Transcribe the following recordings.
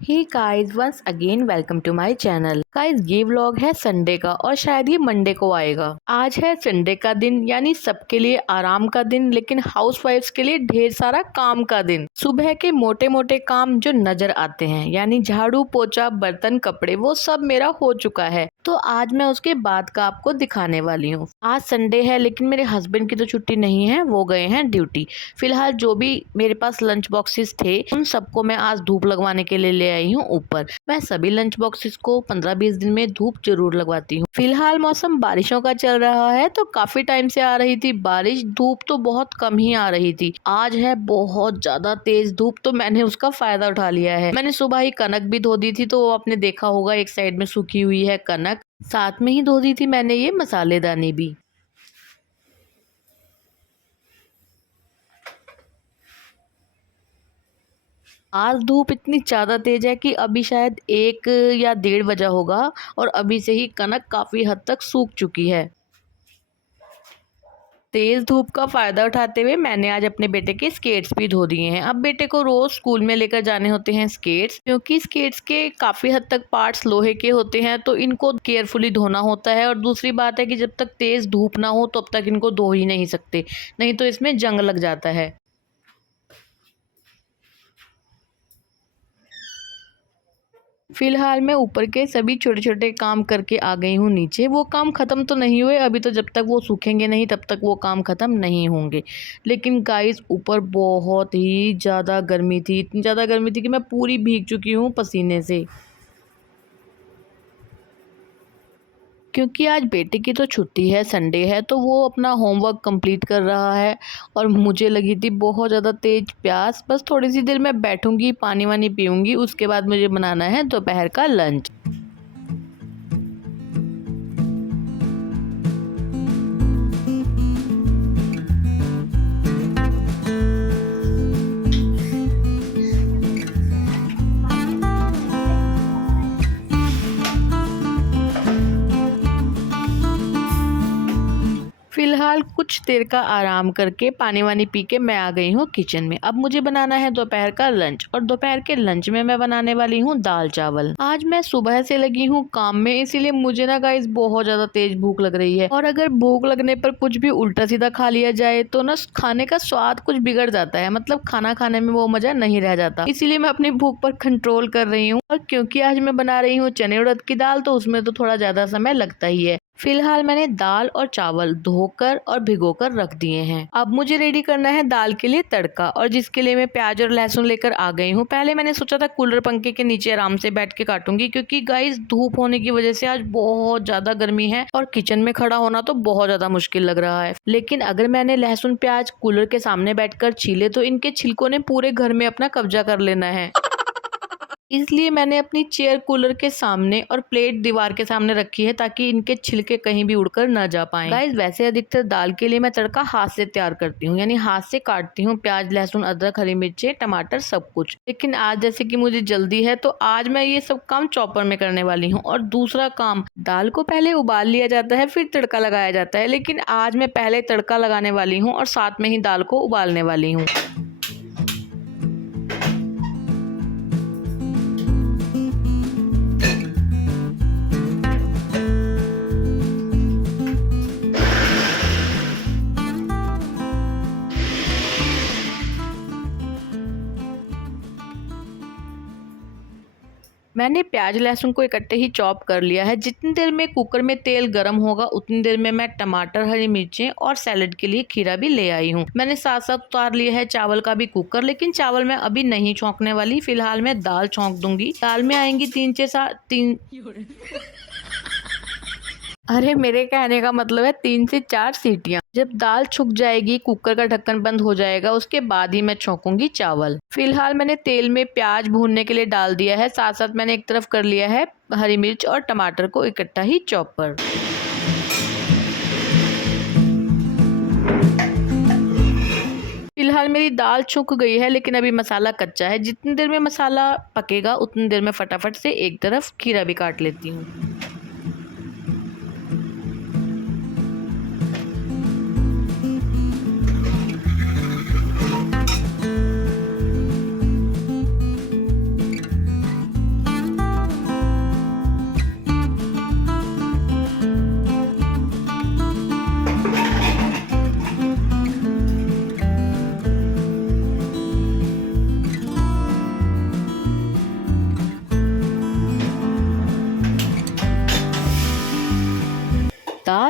Hey guys, once again welcome to my channel. Guys, ये vlog है Sunday का और शायद ये मंडे को आएगा। आज है संडे का दिन, यानी सबके लिए आराम का दिन, लेकिन हाउसवाइफ्स के लिए ढेर सारा काम का दिन। सुबह के मोटे मोटे काम जो नजर आते हैं, यानी झाड़ू पोछा बर्तन कपड़े, वो सब मेरा हो चुका है। तो आज मैं उसके बाद का आपको दिखाने वाली हूँ। आज संडे है, लेकिन मेरे हस्बैंड की तो छुट्टी नहीं है, वो गए हैं ड्यूटी। फिलहाल जो भी मेरे पास लंच बॉक्सेस थे, उन सबको मैं आज धूप लगवाने के लिए ले आई हूँ ऊपर। मैं सभी लंच बॉक्सेस को 15-20 दिन में धूप जरूर लगवाती हूँ। फिलहाल मौसम बारिशों का चल रहा है, तो काफी टाइम से आ रही थी बारिश, धूप तो बहुत कम ही आ रही थी। आज है बहुत ज्यादा तेज धूप, तो मैंने उसका फायदा उठा लिया है। मैंने सुबह ही कनक भी धो दी थी, तो वो आपने देखा होगा एक साइड में सूखी हुई है कनक। साथ में ही धो दी थी मैंने ये मसालेदानी भी। आज धूप इतनी ज़्यादा तेज है कि अभी शायद 1 या 1:30 बजा होगा और अभी से ही कनक काफ़ी हद तक सूख चुकी है। तेज धूप का फ़ायदा उठाते हुए मैंने आज अपने बेटे के स्केट्स भी धो दिए हैं। अब बेटे को रोज़ स्कूल में लेकर जाने होते हैं स्केट्स, क्योंकि स्केट्स के काफ़ी हद तक पार्ट्स लोहे के होते हैं, तो इनको केयरफुली धोना होता है। और दूसरी बात है कि जब तक तेज़ धूप ना हो तब तक इनको धो ही नहीं सकते, नहीं तो इसमें जंग लग जाता है। फिलहाल मैं ऊपर के सभी छोटे छोटे काम करके आ गई हूँ नीचे। वो काम ख़त्म तो नहीं हुए अभी, तो जब तक वो सूखेंगे नहीं तब तक वो काम ख़त्म नहीं होंगे। लेकिन गाइस, ऊपर बहुत ही ज़्यादा गर्मी थी, इतनी ज़्यादा गर्मी थी कि मैं पूरी भीग चुकी हूँ पसीने से। क्योंकि आज बेटे की तो छुट्टी है, संडे है, तो वो अपना होमवर्क कंप्लीट कर रहा है और मुझे लगी थी बहुत ज़्यादा तेज प्यास। बस थोड़ी सी देर मैं बैठूंगी, पानी वानी पीऊँगी, उसके बाद मुझे बनाना है दोपहर का लंच। फिलहाल कुछ देर का आराम करके पानी वानी पी के मैं आ गई हूँ किचन में। अब मुझे बनाना है दोपहर का लंच, और दोपहर के लंच में मैं बनाने वाली हूँ दाल चावल। आज मैं सुबह से लगी हूँ काम में, इसीलिए मुझे ना गाइस बहुत ज्यादा तेज भूख लग रही है। और अगर भूख लगने पर कुछ भी उल्टा सीधा खा लिया जाए तो ना खाने का स्वाद कुछ बिगड़ जाता है, मतलब खाना खाने में वो मजा नहीं रह जाता। इसीलिए मैं अपनी भूख पर कंट्रोल कर रही हूँ। और क्योंकि आज मैं बना रही हूँ चने उड़द की दाल, तो उसमें तो थोड़ा ज्यादा समय लगता ही है। फिलहाल मैंने दाल और चावल धोकर और भिगोकर रख दिए हैं। अब मुझे रेडी करना है दाल के लिए तड़का, और जिसके लिए मैं प्याज और लहसुन लेकर आ गई हूँ। पहले मैंने सोचा था कूलर पंखे के नीचे आराम से बैठ के काटूंगी, क्योंकि गाइस धूप होने की वजह से आज बहुत ज्यादा गर्मी है और किचन में खड़ा होना तो बहुत ज्यादा मुश्किल लग रहा है। लेकिन अगर मैंने लहसुन प्याज कूलर के सामने बैठकर छीले तो इनके छिलकों ने पूरे घर में अपना कब्जा कर लेना है। इसलिए मैंने अपनी चेयर कूलर के सामने और प्लेट दीवार के सामने रखी है, ताकि इनके छिलके कहीं भी उड़कर न जा पाएं। गाइस, वैसे अधिकतर दाल के लिए मैं तड़का हाथ से तैयार करती हूँ, यानी हाथ से काटती हूँ प्याज लहसुन अदरक हरी मिर्चें टमाटर सब कुछ। लेकिन आज जैसे कि मुझे जल्दी है, तो आज मैं ये सब काम चॉपर में करने वाली हूँ। और दूसरा काम, दाल को पहले उबाल लिया जाता है फिर तड़का लगाया जाता है, लेकिन आज मैं पहले तड़का लगाने वाली हूँ और साथ में ही दाल को उबालने वाली हूँ। मैंने प्याज लहसुन को इकट्ठे ही चॉप कर लिया है। जितनी देर में कुकर में तेल गर्म होगा उतनी देर में मैं टमाटर हरी मिर्चें और सैलेड के लिए खीरा भी ले आई हूँ। मैंने साथ साथ उतार लिया है चावल का भी कुकर, लेकिन चावल मैं अभी नहीं छौंकने वाली, फिलहाल मैं दाल छौंक दूंगी। दाल में आएंगी 3 अरे, मेरे कहने का मतलब है 3 से 4 सीटियां। जब दाल छुक जाएगी, कुकर का ढक्कन बंद हो जाएगा, उसके बाद ही मैं छौंकूंगी चावल। फिलहाल मैंने तेल में प्याज भूनने के लिए डाल दिया है, साथ साथ मैंने एक तरफ कर लिया है हरी मिर्च और टमाटर को इकट्ठा ही चॉपर। फिलहाल मेरी दाल छुक गई है, लेकिन अभी मसाला कच्चा है। जितनी देर में मसाला पकेगा उतनी देर में फटाफट से एक तरफ खीरा भी काट लेती हूँ।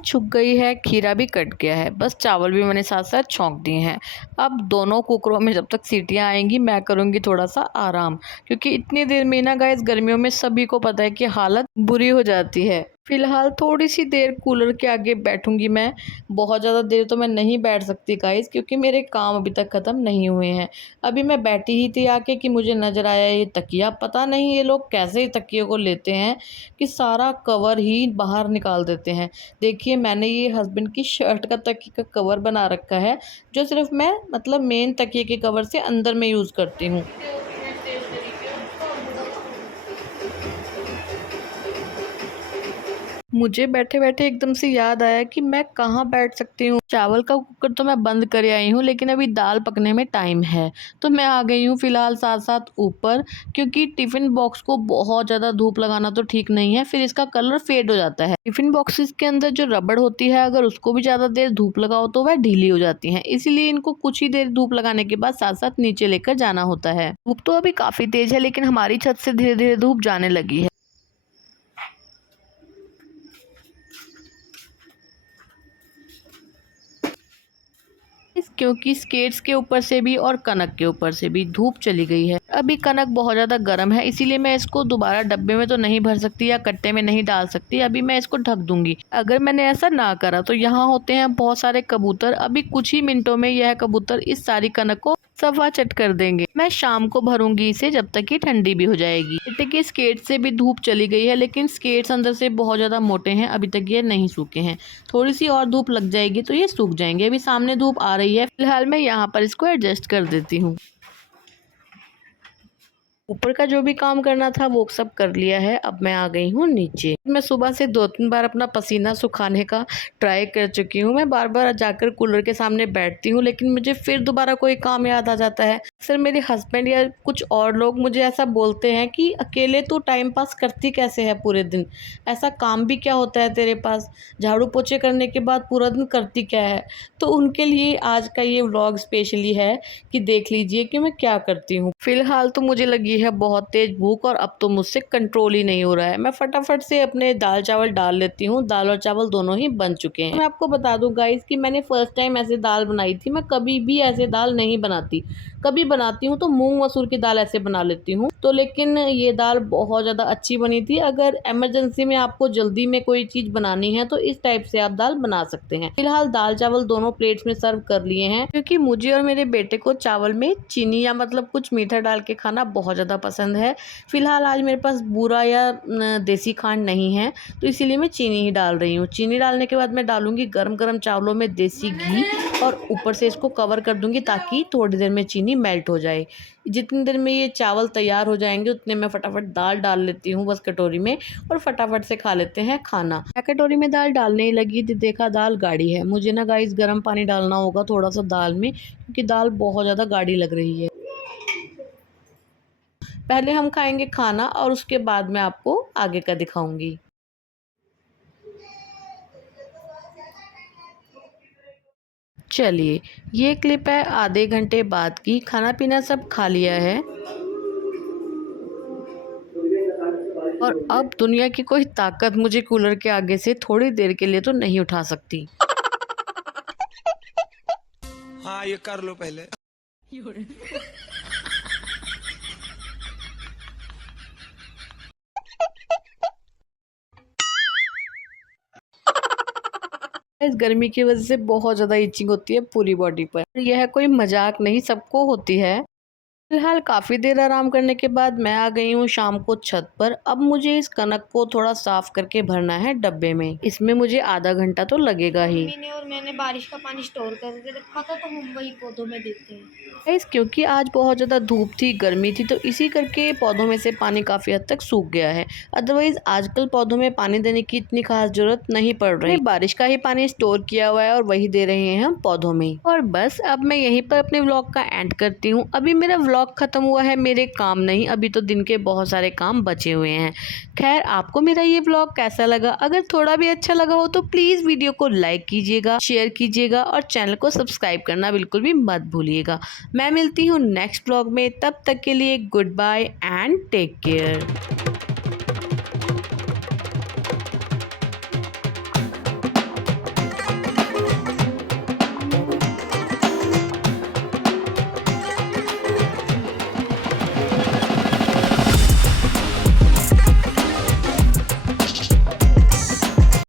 छुक गई है, खीरा भी कट गया है, बस चावल भी मैंने साथ साथ छौंक दिए हैं। अब दोनों कुकरों में जब तक सीटियां आएंगी मैं करूंगी थोड़ा सा आराम, क्योंकि इतनी देर में ना गाइस गर्मियों में सभी को पता है कि हालत बुरी हो जाती है। फिलहाल थोड़ी सी देर कूलर के आगे बैठूंगी मैं। बहुत ज़्यादा देर तो मैं नहीं बैठ सकती गाइस, क्योंकि मेरे काम अभी तक ख़त्म नहीं हुए हैं। अभी मैं बैठी ही थी आके कि मुझे नज़र आया ये तकिया। पता नहीं ये लोग कैसे तकिए को लेते हैं कि सारा कवर ही बाहर निकाल देते हैं। देखिए मैंने ये हस्बैंड की शर्ट का तकिए का कवर बना रखा है, जो सिर्फ मैं मतलब मेन तकिए के कवर से अंदर में यूज़ करती हूँ। मुझे बैठे-बैठे एकदम से याद आया कि मैं कहाँ बैठ सकती हूँ। चावल का कुकर तो मैं बंद कर आई हूँ, लेकिन अभी दाल पकने में टाइम है। तो मैं आ गई हूँ फ़िलहाल साथ-साथ ऊपर, क्योंकि टिफ़िन बॉक्स को बहुत ज़्यादा धूप लगाना तो ठीक नहीं है, फिर इसका कलर फ़ेड हो जाता है। टिफ़िन बॉक्सेस के अंदर जो रबड़ होती है, अगर उसको भी ज़्यादा देर धूप लगाओ तो वह ढीली हो जाती हैं। इसीलिए इनको कुछ ही देर धूप लगाने के बाद साथ-साथ नीचे लेकर जाना होता है। धूप तो अभी काफ़ी तेज़ है, लेकिन हमारी छत से धीरे-धीरे धूप जाने लगी है। क्योंकि स्केट्स के ऊपर से भी और कनक के ऊपर से भी धूप चली गई है। अभी कनक बहुत ज़्यादा गर्म है, इसीलिए मैं इसको दोबारा डब्बे में तो नहीं भर सकती या कट्टे में नहीं डाल सकती। अभी मैं इसको ढक दूंगी। अगर मैंने ऐसा ना करा तो यहाँ होते हैं बहुत सारे कबूतर। अभी कुछ ही मिनटों में यह कबूतर इस सारी कनक को सफा चट कर देंगे। मैं शाम को भरूंगी इसे, जब तक ये ठंडी भी हो जाएगी। देखिए स्केट से भी धूप चली गई है, लेकिन स्केट्स अंदर से बहुत ज़्यादा मोटे हैं, अभी तक ये नहीं सूखे हैं। थोड़ी सी और धूप लग जाएगी तो ये सूख जाएंगे। अभी सामने धूप आ रही है, फिलहाल मैं यहाँ पर इसको एडजस्ट कर देती हूँ। ऊपर का जो भी काम करना था वो सब कर लिया है। अब मैं आ गई हूँ नीचे। मैं सुबह से 2-3 बार अपना पसीना सुखाने का ट्राई कर चुकी हूँ। मैं बार-बार जाकर कूलर के सामने बैठती हूँ, लेकिन मुझे फिर दोबारा कोई काम याद आ जाता है। अक्सर मेरे हस्बैंड या कुछ और लोग मुझे ऐसा बोलते हैं कि अकेले तू टाइम पास करती कैसे है पूरे दिन? ऐसा काम भी क्या होता है तेरे पास? झाड़ू पोछे करने के बाद पूरा दिन करती क्या है? तो उनके लिए आज का ये व्लॉग स्पेशली है कि देख लीजिए कि मैं क्या करती हूँ। फिलहाल तो मुझे लगी है बहुत तेज भूख, और अब तो मुझसे कंट्रोल ही नहीं हो रहा है। मैं फटाफट से अपने दाल चावल डाल लेती हूँ। दाल और चावल दोनों ही बन चुके हैं। मैं आपको बता दूं गाइस कि मैंने फर्स्ट टाइम ऐसे दाल बनाई थी। मैं कभी भी ऐसे दाल नहीं बनाती। कभी बनाती हूँ तो मूंग मसूर की दाल ऐसे बना लेती हूँ। तो लेकिन ये दाल बहुत ज़्यादा अच्छी बनी थी। अगर इमरजेंसी में आपको जल्दी में कोई चीज़ बनानी है तो इस टाइप से आप दाल बना सकते हैं। फिलहाल दाल चावल दोनों प्लेट्स में सर्व कर लिए हैं, क्योंकि मुझे और मेरे बेटे को चावल में चीनी या मतलब कुछ मीठा डाल के खाना बहुत ज़्यादा पसंद है। फिलहाल आज मेरे पास बूरा या देसी खांड नहीं है, तो इसीलिए मैं चीनी ही डाल रही हूँ। चीनी डालने के बाद मैं डालूंगी गरम गरम चावलों में देसी घी, और ऊपर से इसको कवर कर दूंगी ताकि थोड़ी देर में चीनी मेल्ट हो जाए। जितनी देर में ये चावल तैयार हो जाएंगे उतने में फटाफट दाल डाल लेती हूँ बस कटोरी में, और फटाफट से खा लेते हैं खाना। मैं कटोरी में दाल डालने ही लगी थी, देखा दाल गाढ़ी है। मुझे ना गाइस गर्म पानी डालना होगा थोड़ा सा दाल में, क्योंकि दाल बहुत ज़्यादा गाढ़ी लग रही है। पहले हम खाएंगे खाना और उसके बाद मैं आपको आगे का दिखाऊंगी। चलिए, ये क्लिप है आधे घंटे बाद की। खाना पीना सब खा लिया है, और अब दुनिया की कोई ताकत मुझे कूलर के आगे से थोड़ी देर के लिए तो नहीं उठा सकती। हाँ ये कर लो पहले। इस गर्मी की वजह से बहुत ज़्यादा इचिंग होती है पूरी बॉडी पर। यह कोई मजाक नहीं, सबको होती है। फिलहाल काफ़ी देर आराम करने के बाद मैं आ गई हूँ शाम को छत पर। अब मुझे इस कनक को थोड़ा साफ करके भरना है डब्बे में। इसमें मुझे आधा घंटा तो लगेगा ही। मम्मी और मैंने बारिश का पानी स्टोर करके रखा था, तो हम वही पौधों में देते हैं। गाइस क्योंकि आज बहुत ज़्यादा धूप थी, गर्मी थी, तो इसी करके पौधों में से पानी काफ़ी हद तक सूख गया है। अदरवाइज आजकल पौधों में पानी देने की इतनी खास जरूरत नहीं पड़ रही। बारिश का ही पानी स्टोर किया हुआ है और वही दे रहे हैं हम पौधों में। और बस अब मैं यहीं पर अपने व्लॉग का एंड करती हूँ। अभी मेरा व्लॉग खत्म हुआ है, मेरे काम नहीं, अभी तो दिन के बहुत सारे काम बचे हुए हैं। खैर आपको मेरा ये व्लॉग कैसा लगा? अगर थोड़ा भी अच्छा लगा हो तो प्लीज़ वीडियो को लाइक कीजिएगा, शेयर कीजिएगा, और चैनल को सब्सक्राइब करना बिल्कुल भी मत भूलिएगा। मैं मिलती हूँ नेक्स्ट व्लॉग में, तब तक के लिए goodbye and take care.